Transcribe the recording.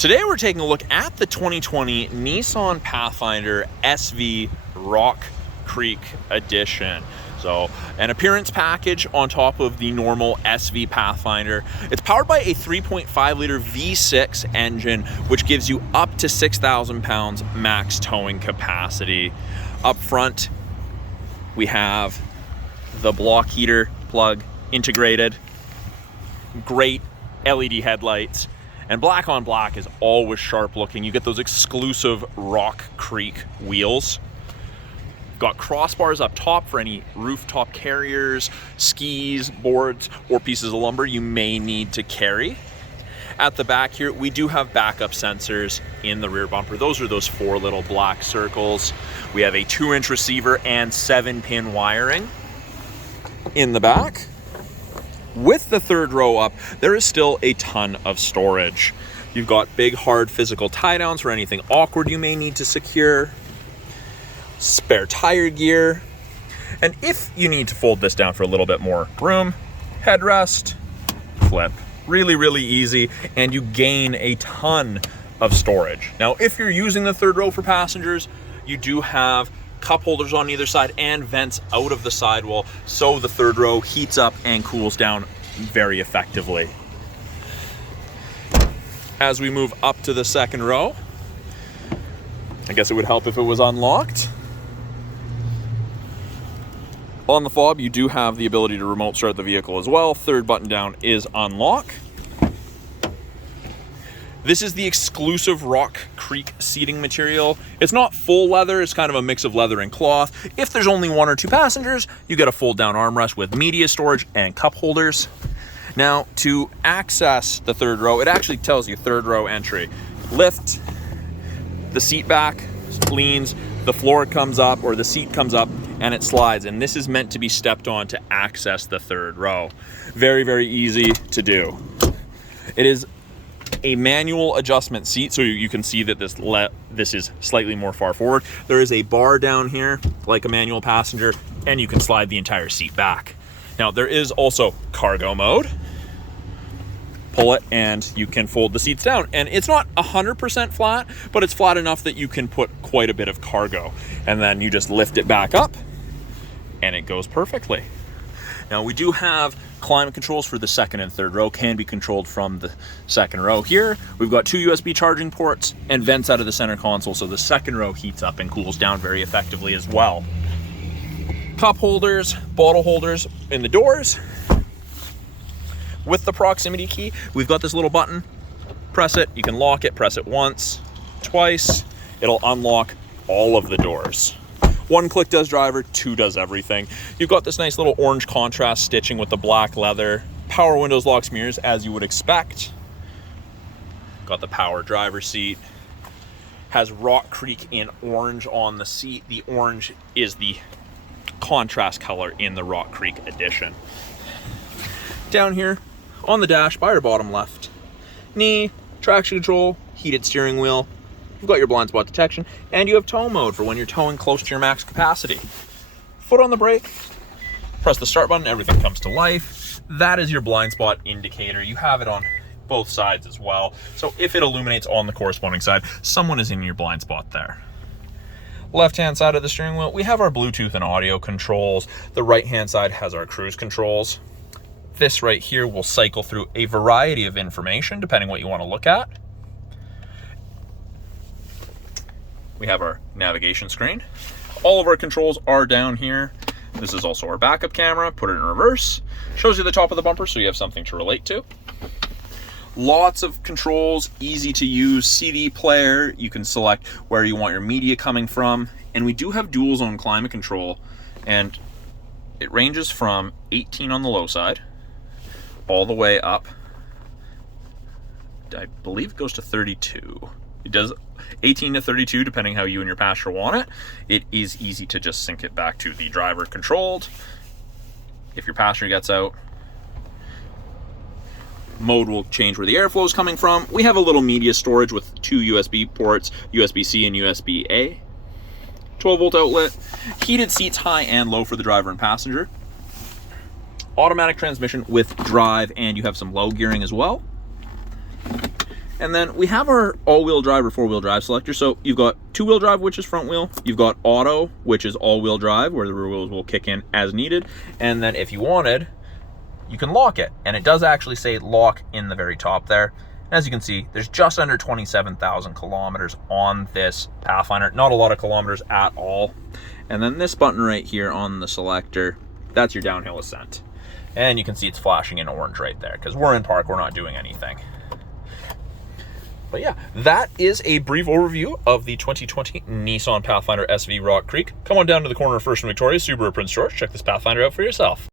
Today we're taking a look at the 2020 Nissan Pathfinder SV Rock Creek Edition. So an appearance package on top of the normal SV Pathfinder. It's powered by a 3.5 liter V6 engine, which gives you up to 6,000 pounds max towing capacity. Up front, we have the block heater plug integrated, great LED headlights, and black on black is always sharp looking. You get those exclusive Rock Creek wheels. Got crossbars up top for any rooftop carriers, skis, boards, or pieces of lumber you may need to carry. At the back here, we do have backup sensors in the rear bumper. Those are those 4 little black circles. We have a 2-inch receiver and 7-pin wiring in the back. With the third row up, there is still a ton of storage. You've got big, hard physical tie downs for anything awkward you may need to secure, spare tire gear, and if you need to fold this down for a little bit more room, headrest, flip. Really, really easy, and you gain a ton of storage. Now, if you're using the third row for passengers, you do have cup holders on either side and vents out of the sidewall, so the third row heats up and cools down very effectively. As we move up to the second row, I guess it would help if it was unlocked. On the fob, you do have the ability to remote start the vehicle as well. Third button down is unlock. This is the exclusive Rock Creek seating material. It's not full leather, it's kind of a mix of leather and cloth. If there's only 1 or 2 passengers, you get a fold down armrest with media storage and cup holders. Now, to access the third row, it actually tells you third row entry. Lift the seat back, leans, the floor comes up, or the seat comes up, and it slides. And this is meant to be stepped on to access the third row. Very, very easy to do. It is a manual adjustment seat, so you can see that this is slightly more far forward. There is a bar down here, like a manual passenger, and you can slide the entire seat back. Now, there is also cargo mode. Pull it, and you can fold the seats down. And it's not 100% flat, but it's flat enough that you can put quite a bit of cargo. And then you just lift it back up, and it goes perfectly. Now, we do have climate controls for the second and third row, can be controlled from the second row here. We've got 2 USB charging ports and vents out of the center console, so the second row heats up and cools down very effectively as well. Cup holders, bottle holders in the doors. With the proximity key, we've got this little button. Press it, you can lock it, press it once, twice. It'll unlock all of the doors. 1 click does driver, 2 does everything. You've got this nice little orange contrast stitching with the black leather. Power windows, locks, mirrors, as you would expect. Got the power driver seat. Has Rock Creek in orange on the seat. The orange is the contrast color in the Rock Creek edition. Down here on the dash by your bottom left, knee, traction control, heated steering wheel. You've got your blind spot detection, and you have tow mode for when you're towing close to your max capacity. Foot on the brake, press the start button, everything comes to life. That is your blind spot indicator. You have it on both sides as well. So if it illuminates on the corresponding side, someone is in your blind spot there. Left-hand side of the steering wheel, we have our Bluetooth and audio controls. The right-hand side has our cruise controls. This right here will cycle through a variety of information depending what you want to look at. We have our navigation screen. All of our controls are down here. This is also our backup camera. Put it in reverse. Shows you the top of the bumper so you have something to relate to. Lots of controls, easy to use. CD player, you can select where you want your media coming from. And we do have dual zone climate control, and it ranges from 18 on the low side all the way up. I believe it goes to 32. It does 18 to 32 depending how you and your passenger want it. It is easy to just sync it back to the driver controlled. If your passenger gets out, mode will change where the airflow is coming from. We have a little media storage with 2 USB ports, USB-C and USB-A. 12-volt outlet, heated seats high and low for the driver and passenger. automatic transmission with drive, and you have some low gearing as well. And then we have our all-wheel drive or four-wheel drive selector. So you've got two-wheel drive, which is front wheel. You've got auto, which is all-wheel drive, where the rear wheels will kick in as needed. And then if you wanted, you can lock it. And it does actually say lock in the very top there. As you can see, there's just under 27,000 kilometers on this Pathfinder. Not a lot of kilometers at all. And then this button right here on the selector, that's your downhill ascent. And you can see it's flashing in orange right there because we're in park, we're not doing anything. But yeah, that is a brief overview of the 2020 Nissan Pathfinder SV Rock Creek. Come on down to the corner of 1st and Victoria, Subaru of Prince George. Check this Pathfinder out for yourself.